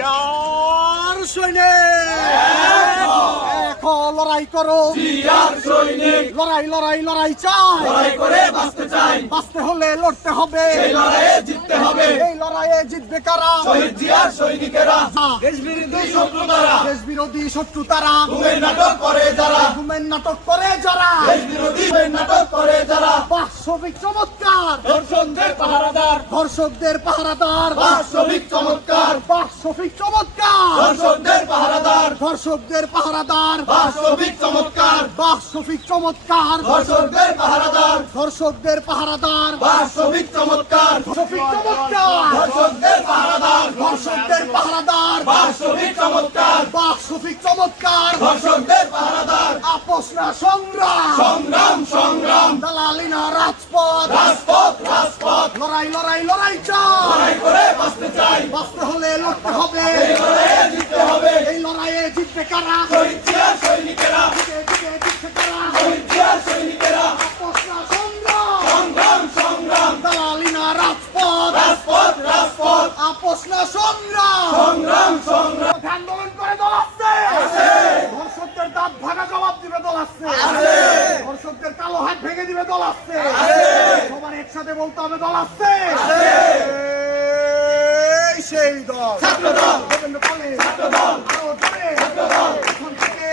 জিয়ার সৈনিক এখন লড়াই করো, জিয়ার সৈনিক লড়াই লড়াই লড়াই চাই, লড়াই করে বাঁচতে চাই, বাঁচতে হলে লড়তে হবে, এই লড়াইয়ে জিততে হবে। এই লড়াইয়ে জিতবে কারা? শহীদ জিয়ার সৈনিকেরা, দেশ বিরোধী শত্রু তারা, দেশ বিরোধী শত্রু তারা, ঘুমের নাটক করে যারা, ঘুমের নাটক করে যারা, দেশ বিরোধী নাটক করে যারা, বাস্তবিক চমৎকার, ধর্ষকদের পাহারাদার, ধর্ষকদের পাহারাদার, বাস্তবিক চমৎকার, বাস্তবিক চমৎকার, ধর্ষকদের পাহারাদার, ধর্ষকদের পাহারাদার, বাস্তবিক চমৎকার, বাস্তবিক চমৎকার, ধর্ষকদের পাহারাদার, ধর্ষকদের পাহারাদার, বাস্তবিক চমৎকার, বাস্তবিক চমৎকার, ধর্ষকদের পাহারাদার, ধর্ষকদের পাহারাদার, বাস্তবিক চমৎকার, বাস্তবিক চমৎকার, ধর্ষকদের পাহারাদার, আপোষ না সংগ্রাম, সংগ্রাম সংগ্রাম, দালালি না রাজপথ, রাজপথ রাজপথ, লড়াই লড়াই লড়াই চাই, লড়াই করে বাঁচতে চাই, বাঁচতে হলে লড়তে হবে, এই লড়াইয়ে জিততে হবে। এই লড়াইয়ে জিতবে কারা? শহীদ জিয়ার সৈনিকেরা, জিতবে কারা? শহীদ জিয়ার সৈনিকেরা, আপোষ না সংগ্রাম, সংগ্রাম সংগ্রাম, দালালি না রাজপথ, রাজপথ রাজপথ, আপোষ না সংগ্রাম, সংগ্রাম সংগ্রাম, আন্দোলন করে দল আসছে, ধর্ষকদের দাঁত ভাঙা জবাব দিবে দল আসছে, ধর্ষকদের কালো হাত ভেঙে দিবে দল আসছে, সবার একসাথে বলতে হবে দল আসছে, এই সেই দল ছাত্র দল, দেবেন্দ্র কলেজ, ছাত্র দল, আরো জোরে, ছাত্র দল, এখন থেকে